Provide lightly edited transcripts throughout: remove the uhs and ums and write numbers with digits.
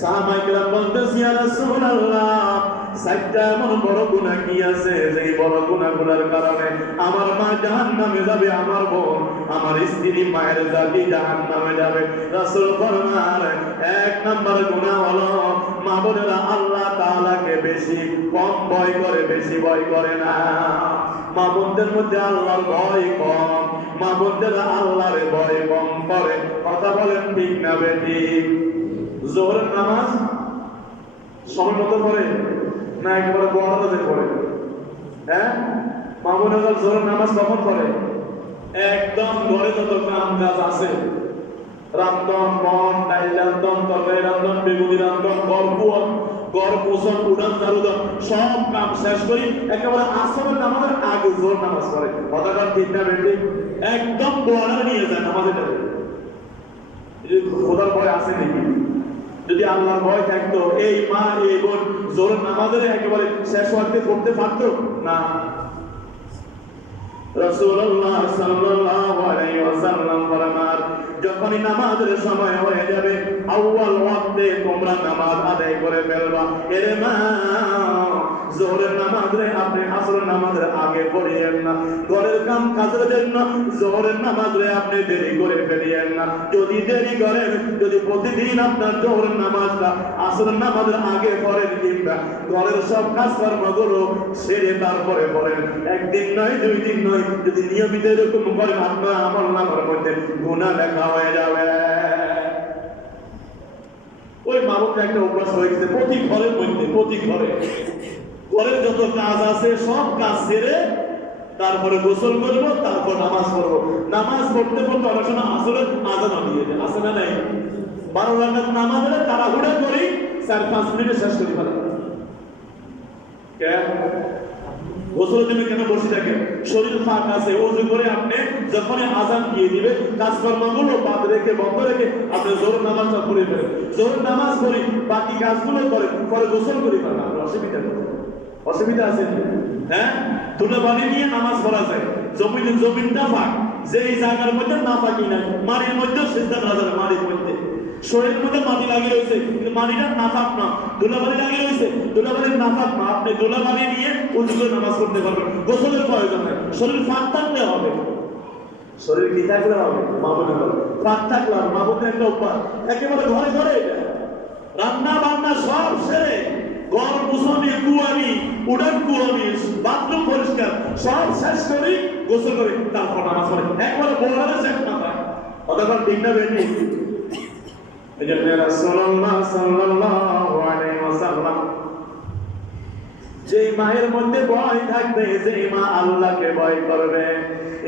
সাহাবায়ে কেরাম বলতেছে ইয়া রাসূলুল্লাহ সাইটটা এমন বড় গুনাহ কি আছে যে বড় গুনাহগুলোর কারণে আমার মা জাহান্নামে যাবে, আমার বোন আমার স্ত্রী মায়ের জাতি জাহান্নামে যাবে। রাসূল ফরমান এক নাম্বার গুনাহ হলো মা বোনেরা আল্লাহ তাআলাকে বেশি কম ভয় করে, বেশি ভয় করে না। মা বোনদের মধ্যে আল্লাহর ভয় কম, মা বোনদের আল্লাহর ভয় কম করে। কথা বলেন ঠিক না বেঠিক? জোহরের নামাজ সময় মতো পড়ে না একেবারে বড়দের পড়ে? হ্যাঁ, মা বোনেরা জোহরের নামাজ কখন পড়ে? একদম ঘরে যত কাম কাজ আছে, রান্ধন বন, ডাইল রান্ধন, তরকারি রান্ধন, বেগুনি রান্ধন, ঘর পোষণ, উড়ান ঝাড়ুদান সব কাম শেষ করি একেবারে আসরের নামাজের আগে জোহর নামাজ পড়ে। কথাটা ঠিক না বেঠিক? একদম বর্ডার নিয়ে যায় নামাজের। খোদার ভয় আছে নাকি? যদি আল্লাহর ভয় থাকতো এই মা এই বোন জোহরের নামাজের একেবারে শেষ ওয়াক্তে পড়তে পারতো না। রাসূলুল্লাহ সাল্লাল্লাহু আলাইহি ওয়াসাল্লাম ফরমান যখনই নামাজের সময় হয়ে যাবে আউয়াল ওয়াক্তে তোমরা নামাজ আদায় করে ফেলবা। এরে মা জোহরের নামাজে আপনি আসরের নামাজের আগে পড়িয়েন না, ঘরের কাম কাজের জন্য জোহরের নামাজে আপনি দেরি করে ফেলিয়েন না। যদি দেরি করেন, যদি প্রতিদিন আপনার জোহরের নামাজটা আসরের নামাজের আগে পড়েন কিংবা ঘরের সব কাজকর্মগুলো সেরে তারপরে পড়েন, একদিন নয় দুই দিন নয়, যদি নিয়মিত এরকম করেন আপনার আমলনামার মধ্যে গুনাহ লেখা হয়ে যাবে। ওই মামুকে একটা অভ্যাস হয়ে গেছে প্রতি ঘরের মধ্যে, প্রতি ঘরের যত কাজ আছে সব কাজ সেরে তারপরে গোসল করবো, তারপর নামাজ পড়বো। নামাজ পড়তে পড়তে অনেক সময় আসরের আজান দিয়ে যায়, আছে না নাই? 12 রাকাত নামাজ হলে তাড়াহুড়া করি 4-5 মিনিটে শেষ করি ফেলা। গোসলের জন্য কেন বসে থাকেন? শরীর ফাঁক আছে, ওযু করে আপনি যখনই আজান দিয়ে দিবে কাজকর্মগুলো বাদ রেখে বন্ধ রেখে আপনি জোহর নামাজটা পড়ে ফেলেন। জোহর নামাজ পড়ি বাকি কাজগুলো করে পরে গোসল করি ফেলা। অসুবিধা নেই, অসুবিধা আছে? হ্যাঁ, ধুলো পানি নিয়ে নামাজ পড়া যায়। জমিনটা ফাঁক, যেই জায়গার মধ্যে না ফাঁকি নাই, মাটির মধ্যে সিজদা করা যাবে। মাটির মধ্যে শরীরের মধ্যে মাটি লাগিয়ে রয়েছে কিন্তু মাটিটা নাফাক না, ধুলাবালি লাগিয়ে রয়েছে, ধুলাবালির নাফাক না, আপনি ধুলাবালি নিয়ে উযু করে নামাজ পড়তে পারবেন। গোসলের প্রয়োজন নাই, শরীর ফাঁক থাকলে হবে। শরীর কি থাকলে হবে? মামুনের ফাঁক থাকলে হবে। মামুনের একটা অভ্যাস একেবারে ঘরে ঘরে এটা রান্না বান্না সব সেরে ঘর মুছানি, কুয়ানি, উড়ান কুয়ানি, বাথরুম পরিষ্কার সব শেষ করি, গোসল করি, তারপর নামাজ পড়ি। একবারে বড়ালে শেষ না থাকে। অতক্ষণ ঠিক না বেটি? এজন্য রাসূলুল্লাহ সাল্লাল্লাহু আলাইহি ওয়াসাল্লাম যেই মায়ের মধ্যে ভয় থাকবে, যেই মা আল্লাহকে ভয় করবে,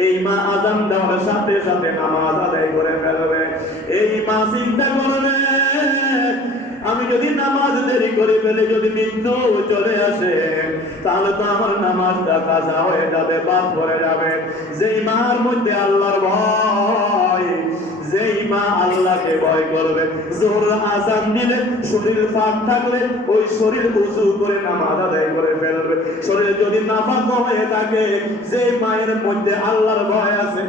এই মা আযান দেওয়ার সাথে সাথে নামাজ আদায় করে ফেলবে। এই মা চিন্তা করবে আমি যদি নামাজ দেরি করে ফেলে, যদি মৃত্যু চলে আসে তাহলে তো আমার নামাজটা কাজা হয়ে যাবে, বাদ পড়ে যাবে। যেই মার মধ্যে আল্লাহর ভয়, যেই মা আল্লাহকে ভয় করবে, জোহর আযান দিলে শরীর ফাঁক থাকলে ওই শরীর উযু করে নামাজ আদায় করে ফেলবে। শরীর যদি নাপাক হয়ে থাকে, যে মায়ের মধ্যে আল্লাহর ভয় আছে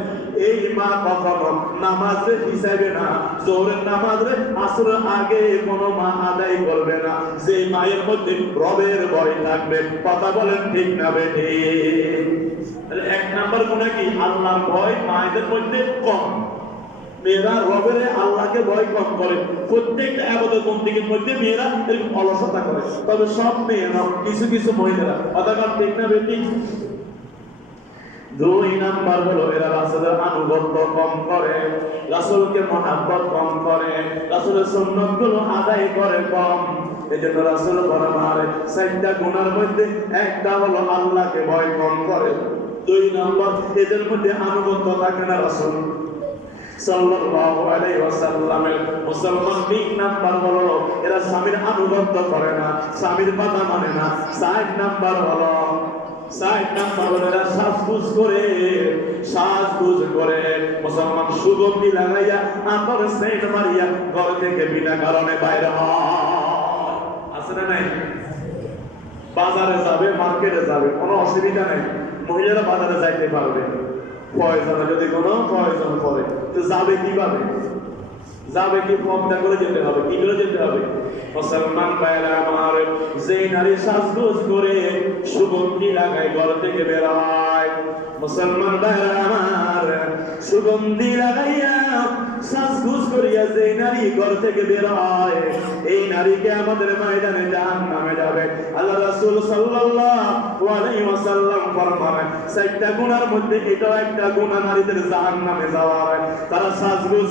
এই মা কখনো নামাজে হিসাবে না, জোহরের নামাজে আসরের আগে কোনো মা আদায় করবে না। যে মায়ের মধ্যে রবের ভয় থাকবে। কথা বলেন ঠিক না বেঠিক? এক নাম্বার গুনাহ কি? আল্লাহর ভয় মায়েদের মধ্যে কম। মেয়েরা রবের আল্লাহকে ভয় কম করে। প্রত্যেকটা ইবাদত বন্দেগীর মধ্যে মেয়েরা এরকম অলসতা করে, তবে সব মেয়েরা কিছু কিছু মহিলারা। অতঃপর ঠিক না বেঠিক? 2 নাম্বার হলো এরা রাসূলের আনুগত্য কম করে, রাসূলকে মহব্বত কম করে, রাসূলের সুন্নাতগুলো আদায় করে কম। এজন্য রাসূল বলেন 4টা গুনার মধ্যে একটা হলো আল্লাহকে ভয় কম করে। 2 নাম্বার এদের মধ্যে আনুগত্য থাকে না রাসূল সাল্লাল্লাহু আলাইহি ওয়াসাল্লামের। মুসলমান 3 নাম্বার হলো এরা স্বামীর আনুগত্য করে না, স্বামীর কথা মানে না। 4 নাম্বার হলো এরা সাজগুজ করে মুসলমান সুগন্ধি লাগাইয়া আতর সেন্ট মারিয়া ঘর থেকে বিনা কারণে বাইরে হয়। আছে না নাই? বাজারে যাবে, মার্কেটে যাবে, কোনো অসুবিধা নাই, মহিলারা বাজারে যাইতে পারবে। প্রয়োজনে যদি কোনো প্রয়োজন পড়ে তো যাবে কিভাবে? যাবে কি পর্দা করে যেতে হবে, কি করে যেতে হবে? মুসলমান ভাইরা আমার, যে নারী সাজগোজ করে সুগন্ধি লাগায় ঘর থেকে বের হয়, মুসলমান ভাইরা আমার, সুগন্ধি লাগাইয়া সাজগোজ করিয়া যে নারী ঘর থেকে বের হয়, এই নারীকে আমাদের ময়দানে জাহান্নামে যাবে। আল্লাহ রাসূল সাল্লাল্লাহু আলাইহি ওয়াসাল্লাম ফরমান, 4টা গুনার মধ্যে এটাও একটা গুনাহ, নারীদের জাহান্নামে যাওয়া হয়। তারা সাজগোজ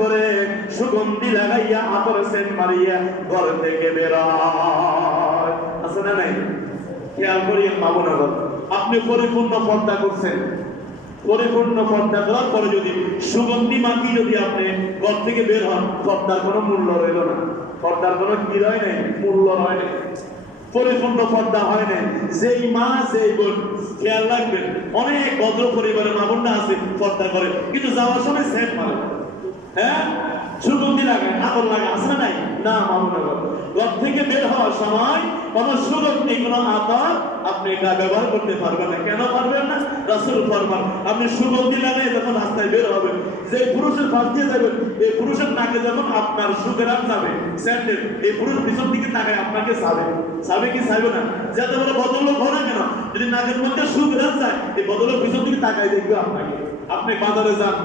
করে সুগন্ধি লাগাইয়া আতর সেন্ট মারিয়া ঘর থেকে বের হয়। আছে না নাই? খেয়াল করিয়ে পাবো না। আপনি পরিপূর্ণ পর্দা করছেন, পরিপূর্ণ পর্দা করার পরে যদি সুগন্ধি মাখি যদি আপনি ঘর থেকে বের হন, পর্দার কোনো মূল্য রইল না, পর্দার কোনো কি হয় নাই, মূল্য হয় নাই, পরিপূর্ণ পর্দা হয় নাই। যেই মা যেই বোন, খেয়াল রাখবেন, অনেক ভদ্র পরিবারের মা বোনরা আছে পর্দা করে, কিন্তু যাওয়ার সময় সেন্ট মারে, হ্যাঁ, সুগন্ধি লাগায়, আতর লাগায়, আছে নাই? না, মামুন ঘর থেকে বের হওয়ার সময় কোন সুগন্ধি, কোন আতর আপনি এটা ব্যবহার করতে পারবেন না। কেন পারবেন না? রাসূল ফরমান, আপনি সুগন্ধি লাগাই যখন রাস্তায় বের হবেন, যে পুরুষের পাশ দিয়ে যাবেন, এই পুরুষের নাকে যখন আপনার সুগরাম যাবে স্যান্ডেল, এই পুরুষ পিছন দিকে তাকায় আপনাকে চাবে কি চাইবে না? যাতে বলে ভদ্রলোক হয় না কেন, যদি নাকের মধ্যে সুগরাম যায়, এই ভদ্রলোক পিছন দিকে তাকায় দেখবে আপনাকে। আপনি বাজারে যান,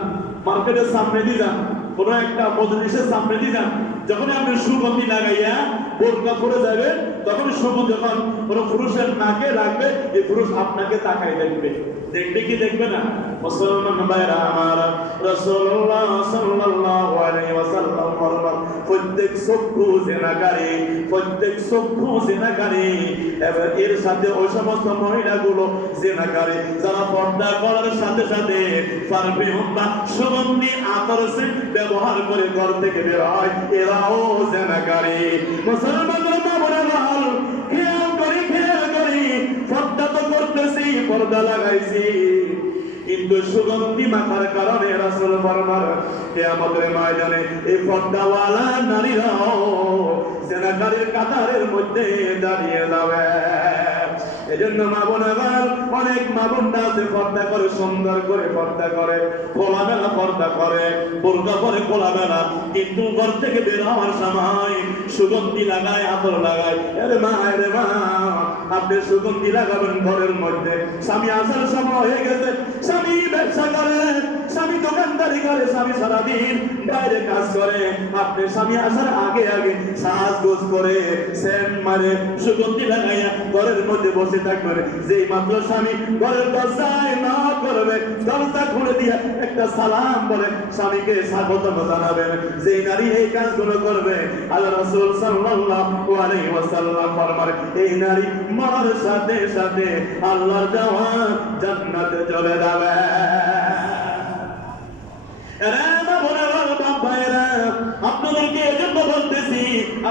মার্কেটের সামনে দিয়ে যান, কোন একটা মজলিসের সামনে দিয়ে যান, যখন আপনি সুগন্ধি লাগাইয়া বোরকা পরে যাবেন, তখন সুগন্ধি যখন কোন পুরুষের নাকে লাগবে, এই পুরুষ আপনাকে তাকাই দেখবে। দেখবে কি দেখবে না? মুসলমান ভাইরা আমার, রাসূলুল্লাহ সাল্লাল্লাহু আলাইহি ওয়াসাল্লাম ফরমান, প্রত্যেক চক্ষু জিনাকারী, এবার এর সাথে ওই সমস্ত মহিলাগুলো জিনাকারী যারা পর্দা করার সাথে সাথে পারফিউম বা সুগন্ধি আতর ব্যবহার করে ঘর থেকে বের হয়, এরাও জিনাকারী। মুসলমানরা মামুনা বল, খেয়াল করি, পর্দা তো করতেছি, পর্দা লাগাইছি, কিন্তু সুগন্ধি মাখার কারণে রাসূল ফরমান, কিয়ামতের ময়দানে এই পর্দাওয়ালা নারীরাও জিনাকারীর কাতারের মধ্যে দাঁড়িয়ে যাবে। এজন্য মা বোনেরা, অনেক মা বোনরা আছে পর্দা করে, সুন্দর করে পর্দা করে, খোলামেলা পর্দা করে, বোরকা পরে খোলামেলা, কিন্তু ঘর থেকে বের হওয়ার সময় সুগন্ধি লাগায়, আতর লাগায়। আরে মা, আপনি সুগন্ধি লাগাবেন ঘরের মধ্যে, স্বামী আসার সময় হয়ে গেছে, স্বামী ব্যবসা করে, স্বামী দোকানদারি করে, স্বামী সারাদিন বাইরে কাজ করে, আপনি স্বামী আসার আগে সাজগোজ করে সেন্ট মারে সুগন্ধি লাগাইয়া ঘরের মধ্যে বসে থাকবেন। যেই মাত্র স্বামী ঘরের দরজায় নক করবে, দরজা খুলে দিয়ে একটা সালাম বলে স্বামীকে স্বাগতম জানাবেন। যেই নারী এই কাজগুলো করবে, আল্লাহ রাসূল সাল্লাল্লাহু আলাইহি ওয়াসাল্লাম ফরমান, এই নারী মরার সাথে সাথে আল্লাহর দেওয়া জান্নাতে চলে যাবে। আপনাদেরকে এজন্য বলতেছি,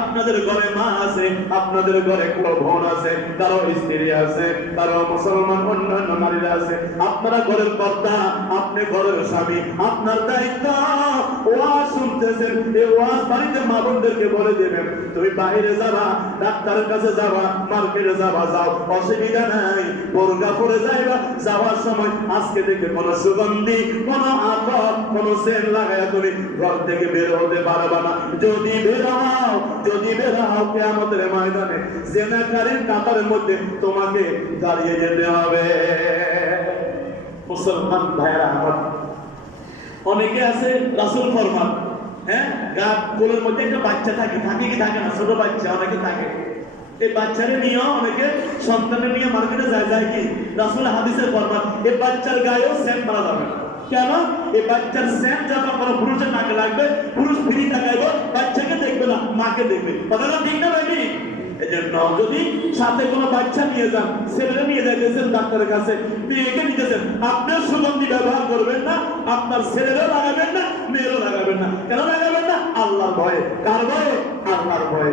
আপনাদের ঘরে মা আছে, আপনাদের ঘরে বোন আছে, কারো স্ত্রী আছে, কারো মুসলমান অন্যান্য নারীরা আছে, আপনারা ঘরের কর্তা, আপনি ঘরের স্বামী, আপনার দায়িত্ব ওয়াজ শুনতেছেন, এই ওয়াজ বাড়িতে মা বোনদেরকে বলে দেবেন, তুমি বাইরে যাবা, ডাক্তারের কাছে যাবা, মার্কেটে যাবা, যাও, অসুবিধা নাই, বোরকা পরে যাইবা, যাওয়ার সময় আজকে থেকে কোনো সুগন্ধি, কোনো আতর, কোনো সেন্ট লাগায়া তুমি ঘর থেকে বের হতে পারবা না। যদি বের হও কিয়ামতের ময়দানে জিনাকারীর কাতারের মধ্যে তোমাকে দাঁড়িয়ে যেতে হবে। মুসলমান ভাইরা আমার, অনেকে আছে রাসূল ফরমান, হ্যাঁ, কোলের মধ্যে একটা বাচ্চা থাকে কি থাকে না, ছোট বাচ্চা অনেকে থাকে, এই বাচ্চারে নিয়ে অনেকে সন্তানের নিয়ে মার্কেটে যায় কি, রাসূল হাদিসে ফরমান, এই বাচ্চার গায়েও সেন্ট মারা যাবে না। কেন? এই বাচ্চার সেন্ট যখন কোনো পুরুষের নাকে লাগবে, পুরুষ ফিরি তাকাইব, বাচ্চাকে দেখবে না, মাকে দেখবে। কথাটা ঠিক না ভাই? এজন্য যদি সাথে কোনো বাচ্চা নিয়ে যান, ছেলেরা নিয়ে যাইতেছেন ডাক্তারের কাছে, মেয়েকে নিতেছেন, আপনার সুগন্ধি ব্যবহার করবেন না, আপনার ছেলেরাও লাগাবেন না, মেয়েরও লাগাবেন না। কেন লাগাবেন না? আল্লাহর ভয়ে। কার ভয়ে? আল্লাহর ভয়ে।